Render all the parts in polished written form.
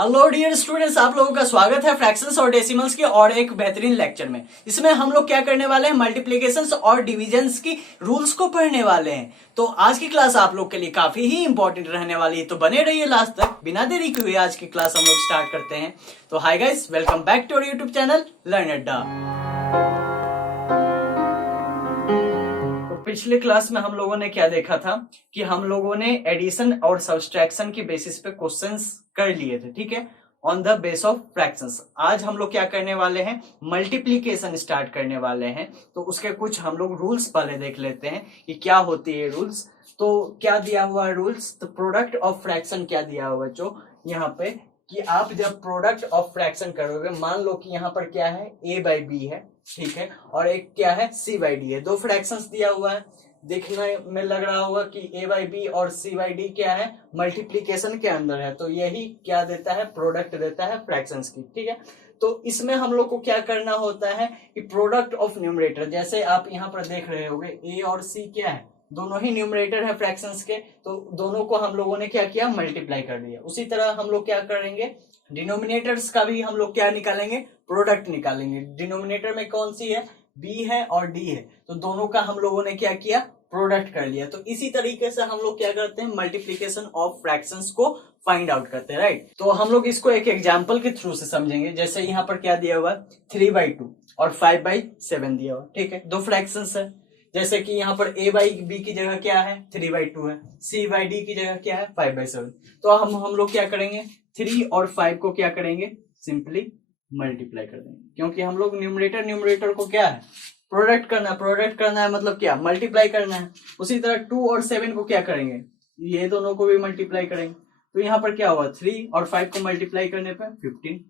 Hello dear students, आप लोगों का स्वागत है फ्रैक्शंस और डेसिमल्स के और एक बेहतरीन लेक्चर में। इसमें हम लोग क्या करने वाले हैं, मल्टीप्लिकेशंस और डिविजन्स की रूल्स को पढ़ने वाले हैं। तो आज की क्लास आप लोग के लिए काफी ही इंपॉर्टेंट रहने वाली है, तो बने रहिए लास्ट तक। बिना देरी किए हुए आज की क्लास हम लोग स्टार्ट करते हैं। तो hi guys, welcome back to our YouTube channel learn Adda. पिछले क्लास में हम लोगों ने क्या देखा था कि हम लोगों ने एडिशन और सब्सट्रैक्शन की बेसिस पे क्वेश्चंस कर लिए थे, ठीक है, on the base of fractions. आज हम लोग क्या करने वाले हैं, मल्टीप्लिकेशन स्टार्ट करने वाले हैं। तो उसके कुछ हम लोग रूल्स पहले देख लेते हैं कि क्या होती है रूल्स। तो क्या दिया हुआ है रूल्स, तो प्रोडक्ट ऑफ फ्रैक्शन क्या दिया हुआ है जो यहाँ पे, कि आप जब प्रोडक्ट ऑफ फ्रैक्शन करोगे, मान लो कि यहाँ पर क्या है, a बाई बी है, ठीक है, और एक क्या है, c बाई डी है। दो फ्रैक्शंस दिया हुआ है, देखने में लग रहा होगा कि a बाई बी और c बाई डी क्या है, मल्टीप्लीकेशन के अंदर है। तो यही क्या देता है, प्रोडक्ट देता है फ्रैक्शंस की, ठीक है। तो इसमें हम लोग को क्या करना होता है कि प्रोडक्ट ऑफ न्यूमरेटर, जैसे आप यहाँ पर देख रहे होंगे a और c क्या है, दोनों ही न्यूमरेटर है फ्रैक्शंस के, तो दोनों को हम लोगों ने क्या किया, मल्टीप्लाई कर दिया। उसी तरह हम लोग क्या करेंगे, डिनोमिनेटर्स का भी हम लोग क्या निकालेंगे, प्रोडक्ट निकालेंगे। डिनोमिनेटर में कौन सी है, b है और d है, तो दोनों का हम लोगों ने क्या किया, प्रोडक्ट कर लिया। तो इसी तरीके से हम लोग क्या करते हैं, मल्टीप्लीकेशन ऑफ फ्रैक्शंस को फाइंड आउट करते हैं, राइट। तो हम लोग इसको एक एग्जांपल के थ्रू से समझेंगे। जैसे यहाँ पर क्या दिया हुआ है, 3/2 और 5/7 दिया हुआ, ठीक है, दो फ्रैक्शंस है। जैसे कि यहाँ पर a बाई बी की जगह क्या है, 3/2 है, c बाई डी की जगह क्या है, 5/7। तो हम लोग क्या करेंगे, 3 और 5 को क्या करेंगे, सिंपली मल्टीप्लाई कर देंगे, क्योंकि हम लोग न्यूमरेटर को क्या है, प्रोडक्ट करना है, मतलब क्या, मल्टीप्लाई करना है। उसी तरह 2 और 7 को क्या करेंगे, ये दोनों को भी मल्टीप्लाई करेंगे। तो यहाँ पर क्या हुआ, 3 और 5 को मल्टीप्लाई करने पे 15,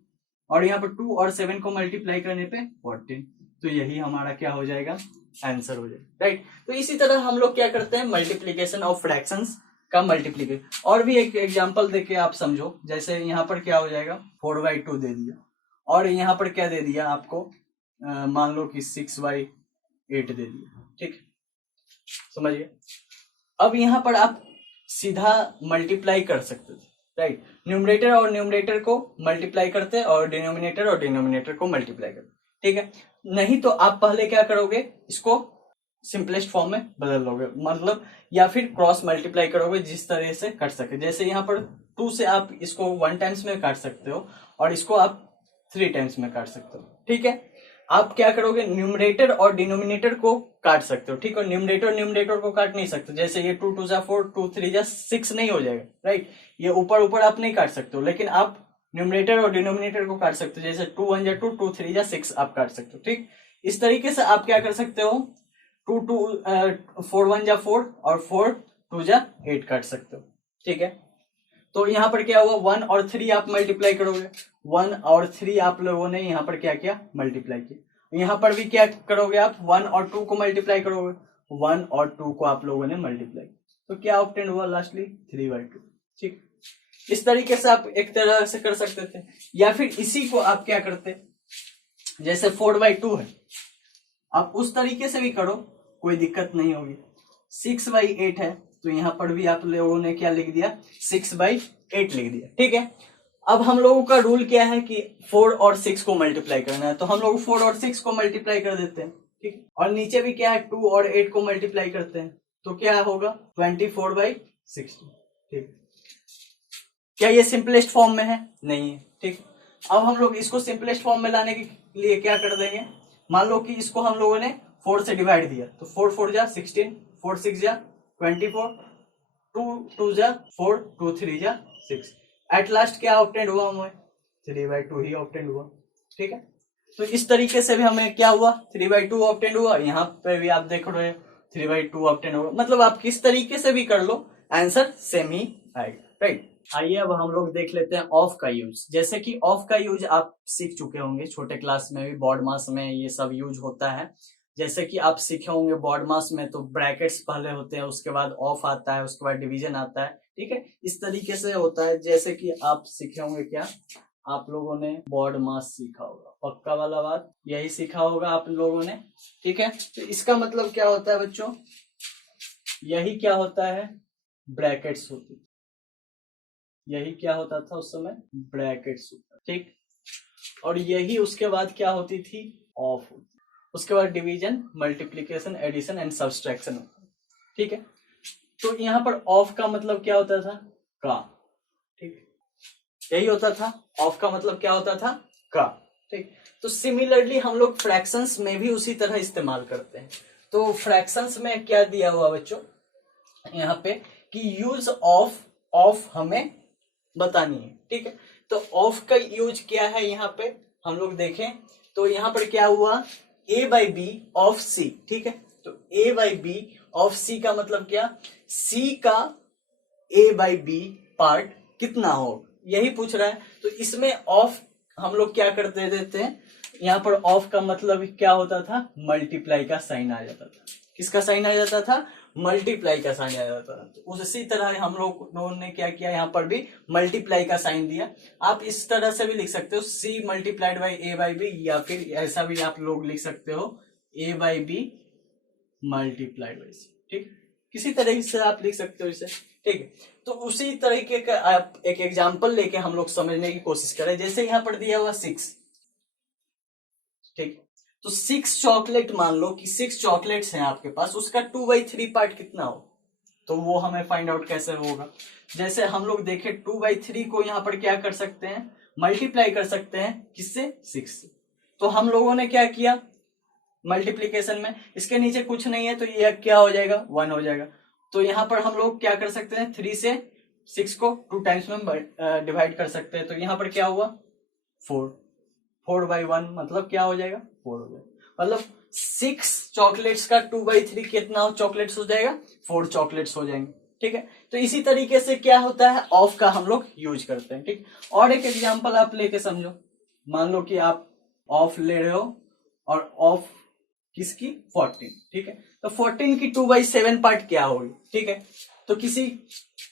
और यहाँ पर 2 और 7 को मल्टीप्लाई करने पे 14। तो यही हमारा क्या हो जाएगा, आंसर हो जाएगा, राइट। तो इसी तरह हम लोग क्या करते हैं, मल्टीप्लीकेशन ऑफ फ्रैक्शंस का मल्टीप्लीकेशन। और भी एक एग्जांपल देके आप समझो। जैसे यहाँ पर क्या हो जाएगा, 4/2 दे दिया, और यहाँ पर क्या दे दिया आपको, मान लो कि 6/8 दे दिया, ठीक, समझिए। अब यहाँ पर आप सीधा मल्टीप्लाई कर सकते थे, राइट। न्यूमरेटर और न्यूमरेटर को मल्टीप्लाई करते और डिनोमिनेटर को मल्टीप्लाई करते, ठीक है। नहीं तो आप पहले क्या करोगे, इसको सिंपलेस्ट फॉर्म में बदल लोगे, मतलब या फिर क्रॉस मल्टीप्लाई करोगे, जिस तरह से कर सके। जैसे यहाँ पर 2 से आप इसको 1 टाइम्स में काट सकते हो और इसको आप 3 टाइम्स में काट सकते हो, ठीक है। आप क्या करोगे, न्यूमरेटर और डिनोमिनेटर को काट सकते हो, ठीक है। न्यूमरेटर को काट नहीं सकते, जैसे ये 2 2 जा 4, 2 3 जा 6 नहीं हो जाएगा, राइट। ये ऊपर ऊपर आप नहीं काट सकते हो, लेकिन आप न्यूमरेटर और डिनोमिनेटर को काट सकते हो। जैसे 2 1 जा 2, 2 3 जा 6 आप काट सकते हो, ठीक। इस तरीके से आप क्या कर सकते हो, 4 1 जा 4 और 4 2 जा 8 काट सकते हो, ठीक है। तो यहाँ पर क्या हुआ, 1 और 3 आप मल्टीप्लाई करोगे, 1 और 3 आप लोगों ने यहाँ पर क्या किया, मल्टीप्लाई किया। यहाँ पर भी क्या करोगे आप, 1 और 2 को मल्टीप्लाई करोगे, 1 और 2 को आप लोगों ने मल्टीप्लाई, तो क्या ऑब्टेन हुआ, लास्टली 3/2, ठीक। इस तरीके से आप एक तरह से कर सकते थे, या फिर इसी को आप क्या करते, जैसे 4/2 है, आप उस तरीके से भी करो, कोई दिक्कत नहीं होगी। 6/8 है, तो यहाँ पर भी आप लोगों ने क्या लिख दिया, 6/8 लिख दिया, ठीक है। अब हम लोगों का रूल क्या है कि 4 और 6 को मल्टीप्लाई करना है, तो हम लोग 4 और 6 को मल्टीप्लाई कर देते हैं, ठीक। और नीचे भी क्या है, 2 और 8 को मल्टीप्लाई करते हैं, तो क्या होगा, 24/16, ठीक। क्या ये सिंपलेस्ट फॉर्म में है, नहीं है, ठीक। अब हम लोग इसको सिंपलेस्ट फॉर्म में लाने के लिए क्या कर देंगे, मान लो कि इसको हम लोगों ने 4 से डिवाइड दिया, तो 4 4 जा 16, 4 6 जा 24, 2 2 जा 4, 2 3 जा 6। एट लास्ट क्या ऑब्टेंड हुआ, हमें 3/2 ही ऑब्टेंड हुआ, ठीक है। तो इस तरीके से भी हमें क्या हुआ, 3/2 ऑब्टेंड हुआ। यहाँ पे भी आप देख रहे हो 3/2 ऑब्टेंड हुआ, मतलब आप किस तरीके से भी कर लो, आंसर सेम ही आएगा, राइट। आइए अब हम लोग देख लेते हैं ऑफ का यूज। जैसे कि ऑफ का यूज आप सीख चुके होंगे, छोटे क्लास में भी, बोर्ड मास में ये सब यूज होता है। जैसे कि आप सीखे होंगे बोर्ड मास में, तो ब्रैकेट्स पहले होते हैं, उसके बाद ऑफ आता है, उसके बाद डिवीजन आता है, ठीक है। इस तरीके से होता है। जैसे कि आप सीखे होंगे, क्या आप लोगों ने बोर्ड मास सीखा होगा, पक्का वाला बात, यही सीखा होगा आप लोगों ने, ठीक है। तो इसका मतलब क्या होता है बच्चों, यही क्या होता है, ब्रैकेट्स होती है, यही क्या होता था उस समय, ब्रैकेट्स, ठीक। और यही उसके बाद क्या होती थी, ऑफ होती। उसके बाद division, multiplication, addition and subtraction, ठीक है। तो यहाँ पर ऑफ का मतलब क्या होता था, का, ठीक, यही होता था। ऑफ का मतलब क्या होता था, का, ठीक। तो सिमिलरली हम लोग फ्रैक्शंस में भी उसी तरह इस्तेमाल करते हैं। तो फ्रैक्शंस में क्या दिया हुआ बच्चों यहाँ पे, कि यूज ऑफ, ऑफ हमें बतानी है, ठीक है। तो ऑफ का यूज क्या है यहाँ पे हम लोग देखें तो यहाँ पर क्या हुआ, ए बाई बी ऑफ सी, ठीक है। तो ए बाई बी ऑफ सी का मतलब क्या, सी का ए बाई बी पार्ट कितना हो, यही पूछ रहा है। तो इसमें ऑफ हम लोग क्या करते देते हैं, यहाँ पर ऑफ का मतलब क्या होता था, मल्टीप्लाई का साइन आ जाता था। किसका साइन आ जाता था, मल्टीप्लाई का साइन आ जाता था। तो उसी तरह हम लोगों ने क्या किया, यहाँ पर भी मल्टीप्लाई का साइन दिया। आप इस तरह से भी लिख सकते हो, C multiplied by A by B, या फिर ऐसा भी आप लोग लिख सकते हो, A by B multiplied by C, ठीक। किसी तरीके से आप लिख सकते हो इसे, ठीक है। तो उसी तरीके का आप एक एग्जांपल लेके हम लोग समझने की कोशिश करें। जैसे यहाँ पर दिया हुआ 6, ठीक। तो 6 चॉकलेट, मान लो कि 6 चॉकलेट्स हैं आपके पास, उसका 2/3 पार्ट कितना हो, तो वो हमें फाइंड आउट कैसे होगा। जैसे हम लोग देखें 2/3 को यहाँ पर क्या कर सकते हैं, मल्टीप्लाई कर सकते हैं, किससे, 6 से। तो हम लोगों ने क्या किया मल्टीप्लीकेशन में, इसके नीचे कुछ नहीं है तो ये क्या हो जाएगा, 1 हो जाएगा। तो यहाँ पर हम लोग क्या कर सकते हैं, 3 से 6 को 2 टाइम्स में डिवाइड कर सकते हैं। तो यहाँ पर क्या हुआ, 4, 4/1 मतलब क्या हो जाएगा, 4 हो जाएगा। मतलब 6 चॉकलेट्स का 2/3 कितना चॉकलेट्स हो जाएगा, 4 चॉकलेट्स हो जाएंगे, ठीक है। तो इसी तरीके से क्या होता है, ऑफ का हम लोग यूज करते हैं, ठीक। और एक एग्जांपल आप लेके समझो, मान लो कि आप ऑफ ले रहे हो, और ऑफ किसकी, 14, ठीक है। तो 14 की 2/7 पार्ट क्या होगी, ठीक है। तो किसी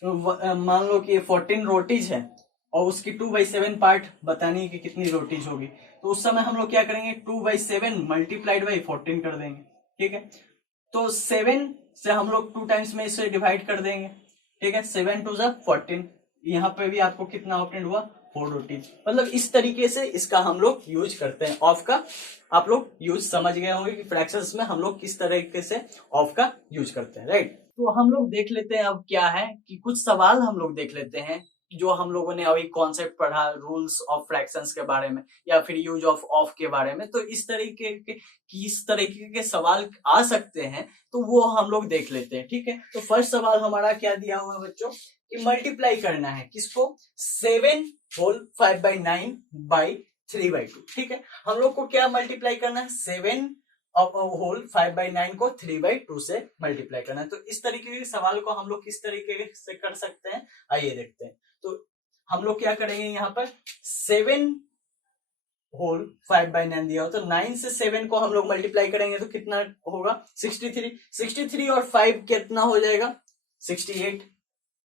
मान लो कि 14 रोटीज है और उसकी 2/7 पार्ट बतानी है कि कितनी रोटीज होगी। तो उस समय हम लोग क्या करेंगे, 2/7 मल्टीप्लाइड बाई 14 कर देंगे, ठीक है। तो 7 से हम लोग 2 टाइम्स में इसे डिवाइड कर देंगे, ठीक है। 7 2 ज़ा 14, यहाँ पे भी आपको कितना ऑप्टेंड हुआ, 4 रोटीज। मतलब इस तरीके से इसका हम लोग यूज करते हैं ऑफ का। आप लोग यूज समझ गए होंगे कि फ्रैक्शंस में हम लोग किस तरीके से ऑफ का यूज करते हैं, राइट। तो हम लोग देख लेते हैं अब क्या है कि कुछ सवाल हम लोग देख लेते हैं जो हम लोगों ने अभी कॉन्सेप्ट पढ़ा, रूल्स ऑफ फ्रैक्शंस के बारे में या फिर यूज ऑफ ऑफ के बारे में। तो इस तरीके के सवाल आ सकते हैं, तो वो हम लोग देख लेते हैं, ठीक है। तो फर्स्ट सवाल हमारा क्या दिया हुआ है बच्चों, कि मल्टीप्लाई करना है किसको, 7 होल 5/9 बाई 3/2, ठीक है। हम लोग को क्या मल्टीप्लाई करना है, 7 होल 5/9 को 3/2 से मल्टीप्लाई करना है। तो इस तरीके के सवाल को हम लोग किस तरीके से कर सकते हैं, आइए देखते हैं। तो हम लोग क्या करेंगे, यहाँ पर 7 होल 5/9 दिया हो, तो 9 से 7 को हम लोग मल्टीप्लाई करेंगे तो कितना होगा, 63। 63 और 5 कितना हो जाएगा, 68।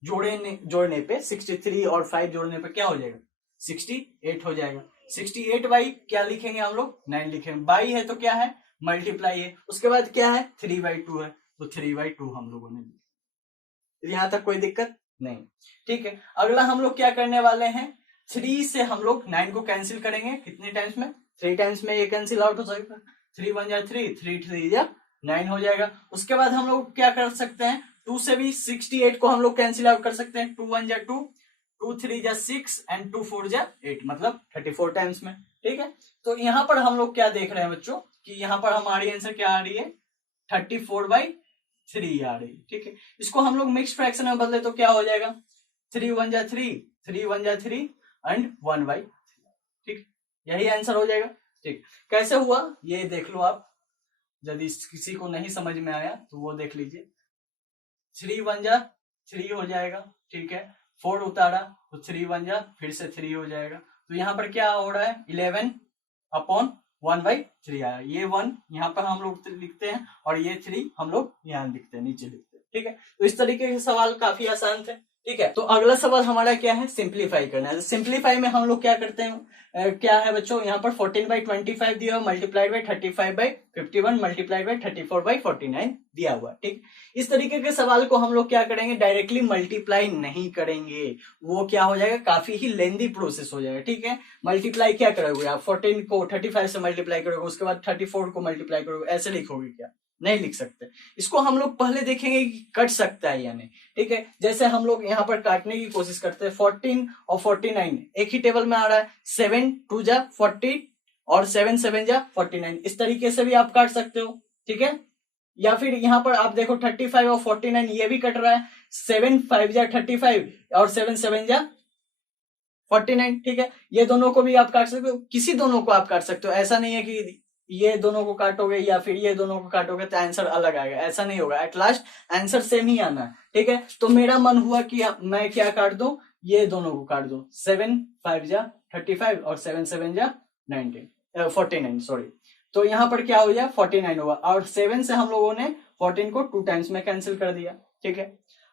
जोड़ने पे 63 और 5 जोड़ने पे क्या हो जाएगा, 68 हो जाएगा। 68 बाई क्या लिखेंगे हम लोग, 9 लिखेंगे। बाई है तो क्या है, मल्टीप्लाई है। उसके बाद क्या है, 3/2 है, तो 3/2 हम लोगों ने। यहां तक कोई दिक्कत नहीं, ठीक है। अगला हम लोग क्या करने वाले हैं, 3 से हम लोग 9 को कैंसिल करेंगे, कितने टाइम्स में, 3 टाइम्स में ये कैंसिल आउट हो जाएगा। 3 1 जा 3, 3 3 जा 9 हो जाएगा। उसके बाद हम लोग क्या कर सकते हैं, 2 से भी 68 को हम लोग कैंसिल आउट कर सकते हैं। 2 1 जा 2, 2 3 जा 6 एंड 2 4 जा 8, मतलब 34 टाइम्स में, ठीक है। तो यहाँ पर हम लोग क्या देख रहे हैं बच्चों, कि यहाँ पर हमारी आंसर क्या आ रही है, 34/3 आ रही है, ठीक है। इसको हम लोग मिक्स फ्रैक्शन में बदले तो क्या हो जाएगा, 3 1 जा 3, 3 1 जा 3 एंड 1/3, ठीक। यही आंसर हो जाएगा, ठीक। कैसे हुआ ये देख लो आप, यदि किसी को नहीं समझ में आया तो वो देख लीजिए। 3 1 जा 3 हो जाएगा, ठीक है। 4 उतारा तो 3 1 जा फिर से 3 हो जाएगा। तो यहाँ पर क्या हो रहा है, 11/1/3 आया। ये 1 यहाँ पर हम लोग लिखते हैं और ये 3 हम लोग यहाँ लिखते हैं, नीचे लिखते हैं, ठीक है। तो इस तरीके के सवाल काफी आसान थे, ठीक है, तो अगला सवाल हमारा क्या है, सिंप्लीफाई करना है। सिंप्लीफाई में हम लोग क्या करते हैं, क्या है बच्चों, यहाँ पर 14/25 दिया हुआ, मल्टीप्लाइड बाई 35/51 मल्टीप्लाइड बाई 34/49 दिया हुआ। ठीक, इस तरीके के सवाल को हम लोग क्या करेंगे, डायरेक्टली मल्टीप्लाई नहीं करेंगे, वो क्या हो जाएगा, काफी ही लेंदी प्रोसेस हो जाएगा। ठीक है, मल्टीप्लाई क्या करोगे आप, 14 को 35 से मल्टीप्लाई करोगे, उसके बाद 34 को मल्टीप्लाई करोगे, ऐसे लिखोगे क्या, नहीं लिख सकते। इसको हम लोग पहले देखेंगे कि कट सकता है या नहीं। ठीक है, जैसे हम लोग यहाँ पर काटने की कोशिश करते हैं, 14 और 49 एक ही टेबल में आ रहा है, 7 2 जा 40 और 7 7 जा 49, इस तरीके से भी आप काट सकते हो। ठीक है, या फिर यहाँ पर आप देखो 35 और 49 ये भी कट रहा है, 7 5 जा 35 और 7 7 जा 49। ठीक है, ये दोनों को भी आप काट सकते हो, किसी दोनों को आप काट सकते हो, ऐसा नहीं है कि ये दोनों को काटोगे या फिर ये दोनों को काटोगे तो आंसर अलग आएगा, ऐसा नहीं होगा, एट लास्ट आंसर सेम ही आना है। ठीक है, तो मेरा मन हुआ कि मैं क्या काट दूं, ये दोनों को काट दूं, 7 5 जा 35 और 7 7 जा 49 सॉरी। तो यहाँ पर क्या हो गया, 49 होगा, और 7 से हम लोगों ने 14 को 2 टाइम्स में कैंसिल कर दिया। ठीक है,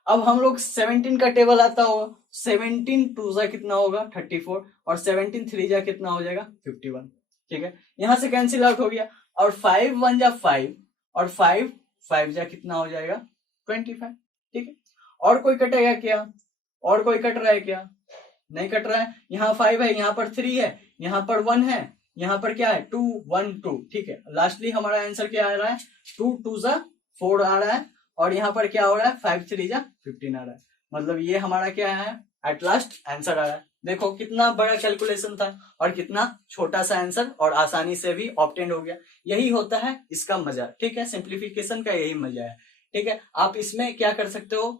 अब हम लोग 17 का टेबल आता होगा, 17 2 जा कितना होगा 34 और 17 3 जा कितना हो जाएगा 51। ठीक है, यहां से कैंसिल आउट हो गया, और 5 1 जा 5 और 5 5 जा कितना हो जाएगा 25। ठीक है, और कोई कटेगा क्या, और कोई कट रहा है क्या, नहीं कट रहा है, यहाँ 5 है, यहाँ पर 3 है, यहाँ पर 1 है, यहाँ पर क्या है 2 1 2। ठीक है, लास्टली हमारा आंसर क्या आ रहा है, 2 2 जा 4 आ रहा है, और यहाँ पर क्या हो रहा है 5 3 जा 15 आ रहा है, मतलब ये हमारा क्या है, एट लास्ट आंसर आ रहा है। देखो कितना बड़ा कैलकुलेशन था और कितना छोटा सा आंसर, और आसानी से भी ऑब्टेन हो गया। यही होता है इसका मजा। ठीक है, सिंप्लीफिकेशन का यही मजा है। ठीक है, आप इसमें क्या कर सकते हो,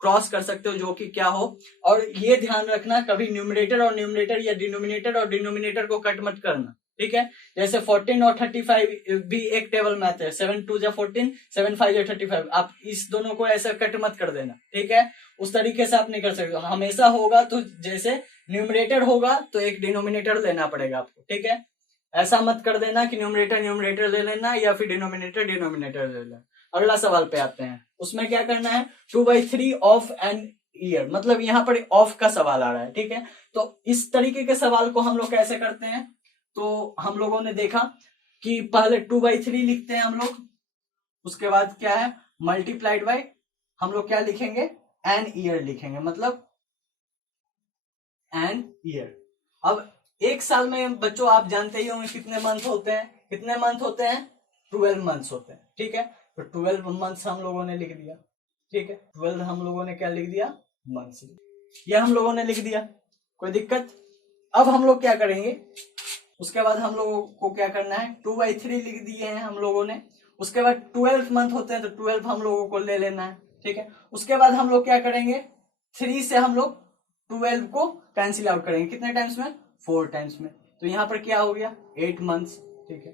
क्रॉस कर सकते हो, जो कि क्या हो, और ये ध्यान रखना कभी न्यूमरेटर और न्यूमरेटर या डिनोमिनेटर और डिनोमिनेटर को कट मत करना। ठीक है, जैसे 14 और 35 भी एक टेबल में आते हैं, 7 2 जा 14 7 5 जा 35, आप इस दोनों को ऐसा कट मत कर देना। ठीक है, उस तरीके से आप नहीं कर सकते, हमेशा होगा तो जैसे न्यूमरेटर होगा तो एक डिनोमिनेटर लेना पड़ेगा आपको। ठीक है, ऐसा मत कर देना कि न्यूमरेटर न्यूमरेटर ले लेना या फिर डिनोमिनेटर डिनोमिनेटर ले लेना। अगला सवाल पे आते हैं, उसमें क्या करना है, 2/3 ऑफ एन ईयर, मतलब यहाँ पर ऑफ का सवाल आ रहा है। ठीक है, तो इस तरीके के सवाल को हम लोग कैसे करते हैं, तो हम लोगों ने देखा कि पहले 2/3 लिखते हैं हम लोग, उसके बाद क्या है मल्टीप्लाइड बाय, हम लोग क्या लिखेंगे एन ईयर लिखेंगे, मतलब एन ईयर। अब एक साल में बच्चों आप जानते ही होंगे कितने मंथ होते हैं, कितने मंथ होते हैं 12 मंथ्स होते हैं। ठीक है, तो 12 मंथ्स हम लोगों ने लिख दिया। ठीक है, 12 हम लोगों ने क्या लिख दिया, मंथ्स, ये हम लोगों ने लिख दिया, कोई दिक्कत। अब हम लोग क्या करेंगे, उसके बाद हम लोगों को क्या करना है, 2/3 लिख दिए हैं हम लोगों ने, उसके बाद 12 मंथ होते हैं तो 12 हम लोगों को ले लेना है। ठीक है, उसके बाद हम लोग क्या करेंगे, 3 से हम लोग 12 को कैंसिल आउट करेंगे, कितने टाइम्स में 4 टाइम्स में, तो यहाँ पर क्या हो गया 8 मंथ्स। ठीक है,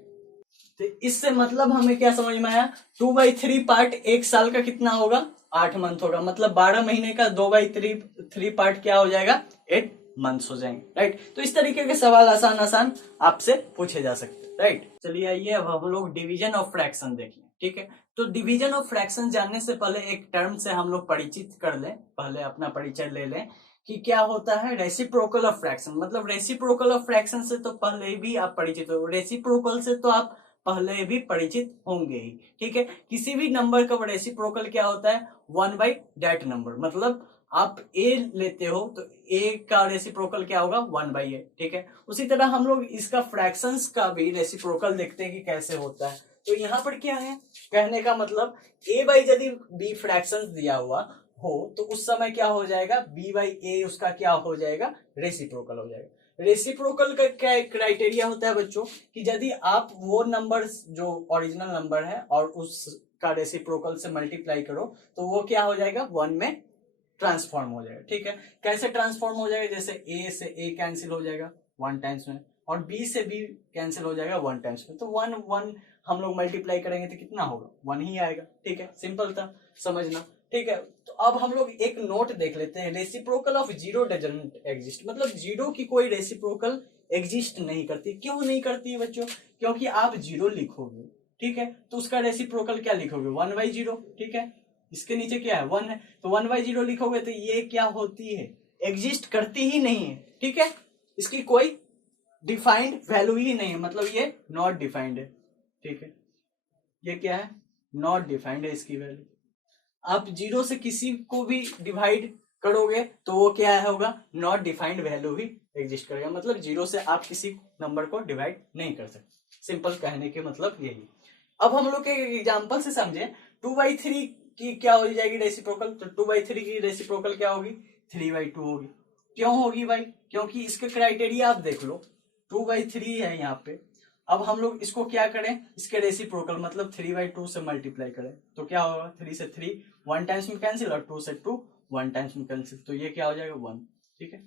तो इससे मतलब हमें क्या समझ में आया, 2/3 पार्ट एक साल का कितना होगा 8 मंथ होगा, मतलब 12 महीने का 2/3 पार्ट क्या हो जाएगा 8 मंथ्स हो जाएंगे। राइट, तो इस तरीके के सवाल आसान आसान आपसे पूछे जा सकते हैं। राइट, चलिए आइए अब हम लोग डिवीजन ऑफ फ्रैक्शन देखें। ठीक है, तो डिवीजन ऑफ फ्रैक्शन जानने से पहले एक टर्म से हम लोग परिचित कर लें, पहले अपना परिचय ले लें कि क्या होता है रेसिप्रोकल ऑफ फ्रैक्शन। मतलब रेसिप्रोकल ऑफ फ्रैक्शन से तो पहले भी आप परिचित हो, रेसिप्रोकल से तो आप पहले भी परिचित होंगे ही। ठीक है, किसी भी नंबर का रेसिप्रोकल क्या होता है 1 बाई दैट नंबर, मतलब आप ए लेते हो तो ए का रेसिप्रोकल क्या होगा 1 बाई ए। ठीक है, उसी तरह हम लोग इसका फ्रैक्शंस का भी रेसिप्रोकल देखते हैं कि कैसे होता है। तो यहाँ पर क्या है, कहने का मतलब ए बाई यदि बी फ्रैक्शंस दिया हुआ हो तो उस समय क्या हो जाएगा बी बाई ए, उसका क्या हो जाएगा रेसिप्रोकल हो जाएगा। रेसिप्रोकल का क्या एक क्राइटेरिया होता है बच्चों कि यदि आप वो नंबर जो ओरिजिनल नंबर है और उसका रेसिप्रोकल से मल्टीप्लाई करो तो वो क्या हो जाएगा 1 में ट्रांसफॉर्म हो जाएगा। ठीक है, कैसे ट्रांसफॉर्म हो जाएगा, जैसे ए से ए कैंसिल हो जाएगा 1 टाइम्स में, और बी से बी कैंसिल हो जाएगा 1 टाइम्स में, तो 1 1 हम लोग मल्टीप्लाई करेंगे तो कितना होगा 1 ही आएगा। ठीक है, सिंपल था समझना। ठीक है, तो अब हम लोग एक नोट देख लेते हैं, reciprocal of zero doesn't exist, मतलब जीरो की कोई रेसिप्रोकल एग्जिस्ट नहीं करती। क्यों नहीं करती है बच्चों, क्योंकि आप जीरो लिखोगे ठीक है तो उसका रेसिप्रोकल क्या लिखोगे 1/0। ठीक है, इसके नीचे क्या है 1 है, तो 1/0 लिखोगे तो ये क्या होती है, एग्जिस्ट करती ही नहीं है, ठीक है, इसकी कोई डिफाइंड वैल्यू ही नहीं है, मतलब ये नॉट डिफाइंड है, ठीक है, ये क्या है नॉट डिफाइंड है इसकी वैल्यू। आप 0 से किसी को भी डिवाइड करोगे तो वो क्या होगा, not defined value he exist करेगा, मतलब 0 से आप किसी नंबर को डिवाइड नहीं कर सकते, सिंपल कहने के मतलब यही। अब हम लोग के एग्जांपल से समझे 2/3 की क्या हो जाएगी रेसिप्रोकल, तो 2/3 की रेसिप्रोकल क्या होगी 3/2 होगी। क्यों होगी भाई, क्योंकि इसके क्राइटेरिया आप देख लो, 2/3 है यहाँ पे, अब हम लोग इसको क्या करें, इसके रेसिप्रोकल मतलब 3/2 से मल्टीप्लाई करें तो क्या होगा, 3 से 3 1 टाइम्स में कैंसिल और 2 से 2 1 टाइम्स में कैंसिल, तो ये क्या हो जाएगा 1, ठीक है,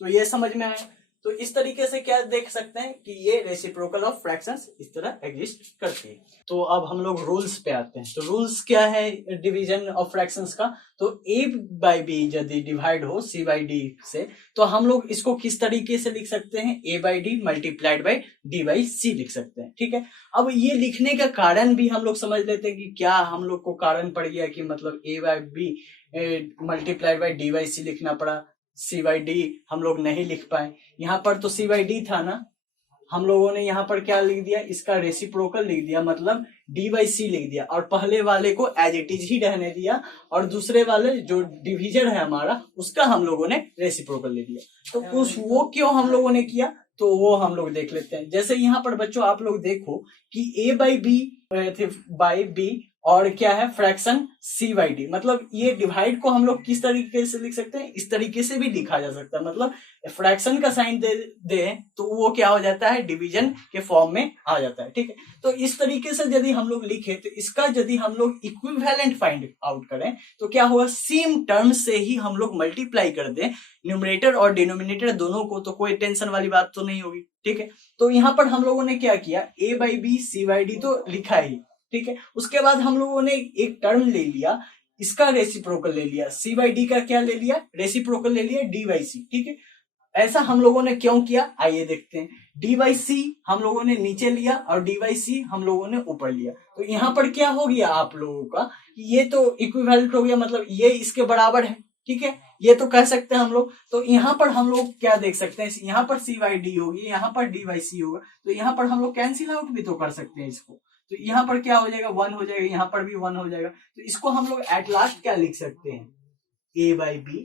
तो ये समझ में आया। तो इस तरीके से क्या देख सकते हैं कि ये रेसिप्रोकल ऑफ फ्रैक्शंस इस तरह एग्जिस्ट करती है। तो अब हम लोग रूल्स पे आते हैं, तो रूल्स क्या है डिवीजन ऑफ फ्रैक्शंस का, तो a/b यदि डिवाइड हो c/d से तो हम लोग इसको किस तरीके से लिख सकते हैं, a/d मल्टीप्लाइड बाई d/c लिख सकते हैं, ठीक है। अब ये लिखने का कारण भी हम लोग समझ लेते हैं कि क्या हम लोग को कारण पड़ गया कि मतलब a/b मल्टीप्लाइड बाई d/c लिखना पड़ा, c/d हम लोग नहीं लिख पाए, यहाँ पर तो c/d था ना, हम लोगों ने यहाँ पर क्या लिख दिया, इसका रेसिप्रोकल लिख दिया, मतलब d/c लिख दिया, और पहले वाले को एज इट इज ही रहने दिया, और दूसरे वाले जो डिवीजन है हमारा उसका हम लोगों ने रेसिप्रोकल ले दिया। तो उस वो क्यों हम लोगों ने किया, तो वो हम लोग देख लेते हैं। जैसे यहाँ पर बच्चों आप लोग देखो कि a/b और क्या है फ्रैक्शन c/d, मतलब ये डिवाइड को हम लोग किस तरीके से लिख सकते हैं, इस तरीके से भी लिखा जा सकता है, मतलब फ्रैक्शन का साइन दे तो वो क्या हो जाता है डिवीजन के फॉर्म में आ जाता है, ठीक है। तो इस तरीके से यदि हम लोग लिखे तो इसका यदि हम लोग इक्विवेलेंट फाइंड आउट करें तो क्या होगा, सेम टर्म से ही हम लोग मल्टीप्लाई कर दें न्यूमरेटर और डिनोमिनेटर दोनों को, तो कोई टेंशन वाली बात तो नहीं होगी, ठीक है। तो यहाँ पर हम लोगों ने क्या किया, a/b c/d तो लिखा ही, ठीक है, उसके बाद हम लोगों ने एक टर्म ले लिया, इसका रेसिप्रोकल ले लिया, c/d का क्या ले लिया रेसिप्रोकल ले लिया d/c, ठीक है। ऐसा हम लोगों ने क्यों किया, आइए देखते हैं। d/c हम लोगों ने नीचे लिया और d/c हम लोगों ने ऊपर लिया, तो यहाँ पर क्या हो गया आप लोगों का, ये तो इक्विवेलेंट हो गया, मतलब ये इसके बराबर है, ठीक है, ये तो कह सकते हैं हम लोग। तो यहाँ पर हम लोग क्या देख सकते हैं, यहाँ पर c/d होगी, यहाँ पर d/c होगा, तो यहाँ पर हम लोग कैंसिल आउट भी तो कर सकते हैं इसको, तो यहाँ पर क्या हो जाएगा 1 हो जाएगा, यहाँ पर भी 1 हो जाएगा, तो इसको हम लोग एट लास्ट क्या लिख सकते हैं, a/b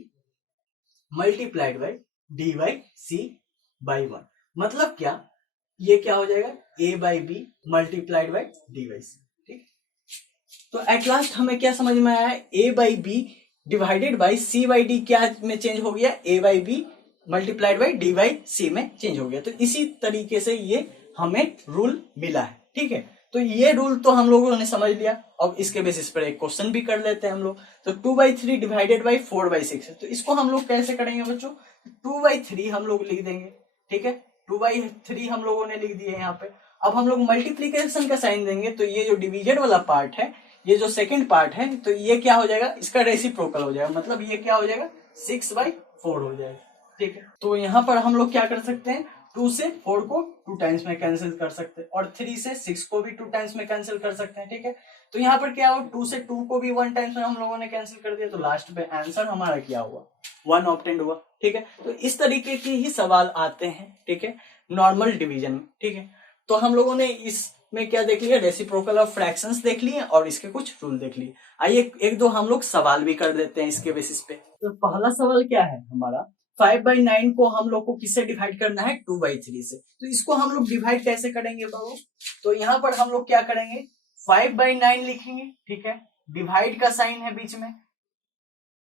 मल्टीप्लाइड बाई d/c/1, मतलब क्या, ये क्या हो जाएगा a/b मल्टीप्लाइड बाई d/c, ठीक। तो एट लास्ट हमें क्या समझ में आया, a/b डिवाइडेड बाई c/d क्या में चेंज हो गया, a/b मल्टीप्लाइड बाई d/c में चेंज हो गया। तो इसी तरीके से ये हमें रूल मिला है, ठीक है। तो ये रूल तो हम लोगों ने समझ लिया, अब इसके बेसिस पर एक क्वेश्चन भी कर लेते हैं हम लोग। तो 2/3 डिवाइडेड बाई 4/6 है, तो इसको हम लोग कैसे करेंगे बच्चों, 2/3 हम लोग लिख देंगे, ठीक है, 2/3 हम लोगों ने लिख दिए यहाँ पे। अब हम लोग मल्टीप्लीकेशन का साइन देंगे, तो ये जो डिवीजन वाला पार्ट है, ये जो सेकंड पार्ट है, तो ये क्या हो जाएगा, इसका रेसिप्रोकल हो जाएगा, मतलब ये क्या हो जाएगा 6/4 हो जाएगा, ठीक है। तो यहाँ पर हम लोग क्या कर सकते हैं, 2 से 4 को 2 टाइम्स में कैंसिल कर सकते हैं, और 3 से 6 को भी 2 टाइम्स में कैंसिल कर सकते हैं, ठीक है। तो यहाँ पर क्या हुआ, 2 से 2 को भी 1 टाइम्स में हम लोगों ने कैंसिल कर दिया, तो लास्ट पे आंसर हमारा क्या हुआ 1 ऑब्टेंड हुआ, ठीक है। तो इस तरीके के ही सवाल आते हैं, ठीक है, नॉर्मल डिवीजन में, ठीक है। तो हम लोगों ने इसमें क्या देख लिया, रेसिप्रोकल ऑफ फ्रैक्शंस देख लिए और इसके कुछ रूल देख लिए। आइए एक दो हम लोग सवाल भी कर देते हैं इसके बेसिस पे। तो पहला सवाल क्या है हमारा, 5/9 को हम लोग को किससे डिवाइड करना है, 2/3 से। तो इसको हम लोग डिवाइड कैसे करेंगे बाबू, तो यहाँ पर हम लोग क्या करेंगे, 5/9 लिखेंगे, ठीक है, डिवाइड का साइन है बीच में,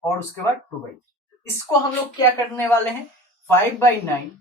और उसके बाद 2/3, इसको हम लोग क्या करने वाले हैं 5/9,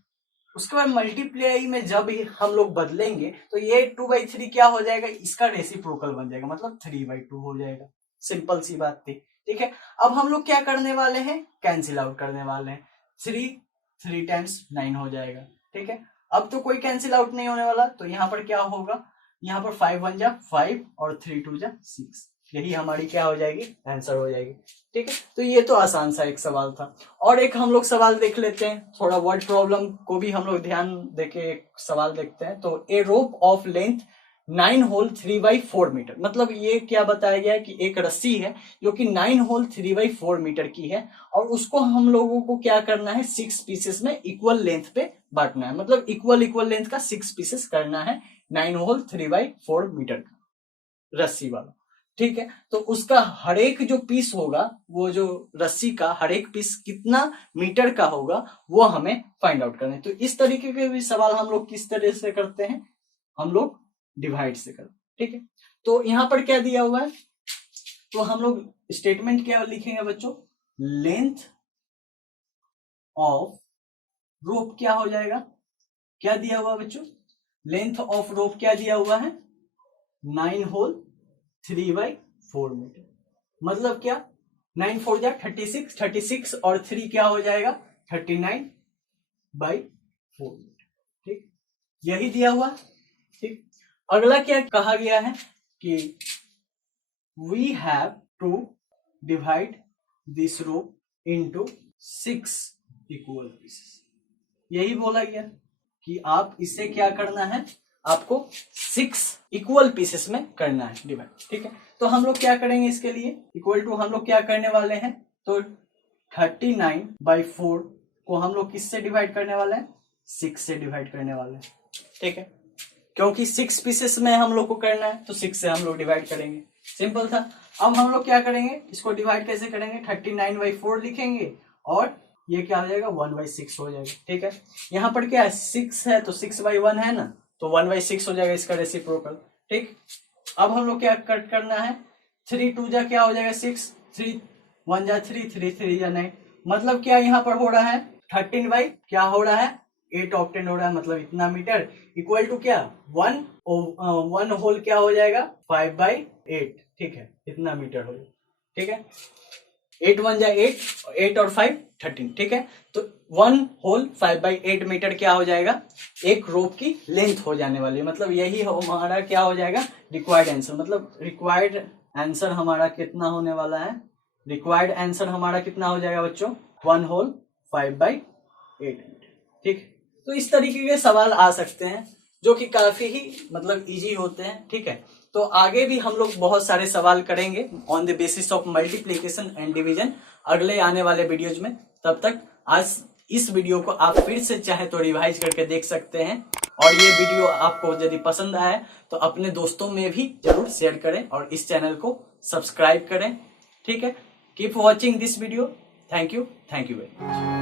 उसके बाद मल्टीप्लाई में जब हम लोग बदलेंगे तो ये 2/3 क्या हो जाएगा, इसका रेसिप्रोकल बन जाएगा, मतलब 3/2 हो जाएगा, सिंपल सी बात थी, ठीक है। अब हम लोग क्या करने वाले हैं, कैंसिल आउट करने वाले हैं, 3 टाइम्स 9 हो जाएगा, ठीक है। अब तो कोई कैंसिल आउट नहीं होने वाला, तो यहाँ पर क्या होगा, यहाँ पर 5 1 जा 5 और 3 2 जा 6, यही हमारी क्या हो जाएगी आंसर हो जाएगी, ठीक है। तो ये तो आसान सा एक सवाल था। और एक हम लोग सवाल देख लेते हैं, थोड़ा वर्ड प्रॉब्लम को भी हम लोग ध्यान देके एक सवाल देखते हैं। तो a rope of length 9 whole 3/4 metre. मतलब ये क्या बताया गया है कि एक रस्सी है जो कि 9 होल 3/4 मीटर की है और उसको हम लोगों को क्या करना है 6 पीसेस में इक्वल लेंथ पे बांटना है। मतलब इक्वल लेंथ का 6 पीसेस करना है 9 होल 3/4 मीटर का रस्सी वाला। ठीक है, तो उसका हर एक जो पीस होगा, वो जो रस्सी का हर एक पीस कितना मीटर का होगा वो हमें फाइंड आउट करना है। तो इस तरीके के भी सवाल हम लोग किस तरह से करते हैं, हम लोग डिवाइड से करते हैं। ठीक है, तो यहां पर क्या दिया हुआ है, तो हम लोग स्टेटमेंट क्या लिखेंगे बच्चों, लेंथ ऑफ रोप क्या हो जाएगा, क्या दिया हुआ बच्चों, लेंथ ऑफ रोप क्या दिया हुआ है 9 होल 3/4 मीटर। मतलब क्या 9 4 जा 36, 36 और 3 क्या हो जाएगा 39/4 मीटर। ठीक, यही दिया हुआ। ठीक, अगला क्या कहा गया है कि we have to divide this rope into 6 equal pieces. यही बोला गया कि आप इसे क्या करना है, आपको 6 इक्वल पीसेस में करना है डिवाइड। ठीक है, तो हम लोग क्या करेंगे इसके लिए, इक्वल टू हम लोग क्या करने वाले हैं, तो 39/4 को हम लोग किससे डिवाइड करने वाले हैं, 6 से डिवाइड करने वाले हैं। ठीक है, क्योंकि 6 पीसेस में हम लोग को करना है तो 6 से हम लोग डिवाइड करेंगे, सिंपल था। अब हम लोग क्या करेंगे, इसको डिवाइड कैसे करेंगे, 39/4 लिखेंगे और ये क्या हो जाएगा 1/6 हो जाएगा। ठीक है, यहाँ पर क्या है 6 है तो 6/1 है ना, तो 1/6 हो जाएगा इसका रेसिप्रोकल। ठीक, अब हम लोग क्या कट करना है, 3 2 जा क्या हो जाएगा 6, 3 1 जा 3, 3 3 जा 9। मतलब क्या यहाँ पर हो रहा है 13 बाई क्या हो रहा है 8 ऑक्टेन हो रहा है, मतलब इतना मीटर इक्वल टू क्या 1 होल क्या हो जाएगा 5/8। ठीक है, इतना मीटर हो जाएगा। ठीक है, 8 1 जा 8, 8 और 5 13। ठीक है, तो 1 होल 5/8 मीटर क्या हो जाएगा, एक रोप की लेंथ हो जाने वाली है। मतलब यही हमारा क्या हो जाएगा रिक्वायर्ड आंसर। मतलब रिक्वायर्ड आंसर हमारा कितना होने वाला है, रिक्वायर्ड आंसर हमारा कितना हो जाएगा बच्चों 1 होल 5/8 मीटर। ठीक, तो इस तरीके के सवाल आ सकते हैं जो कि काफी ही मतलब इजी होते हैं। ठीक है, तो आगे भी हम लोग बहुत सारे सवाल करेंगे on the basis of multiplication and division अगले आने वाले वीडियोज में। तब तक आज इस वीडियो को आप फिर से चाहे तो रिवाइज करके देख सकते हैं और ये वीडियो आपको यदि पसंद आए तो अपने दोस्तों में भी जरूर शेयर करें और इस चैनल को सब्सक्राइब करें। ठीक है, keep watching this video. Thank you very much.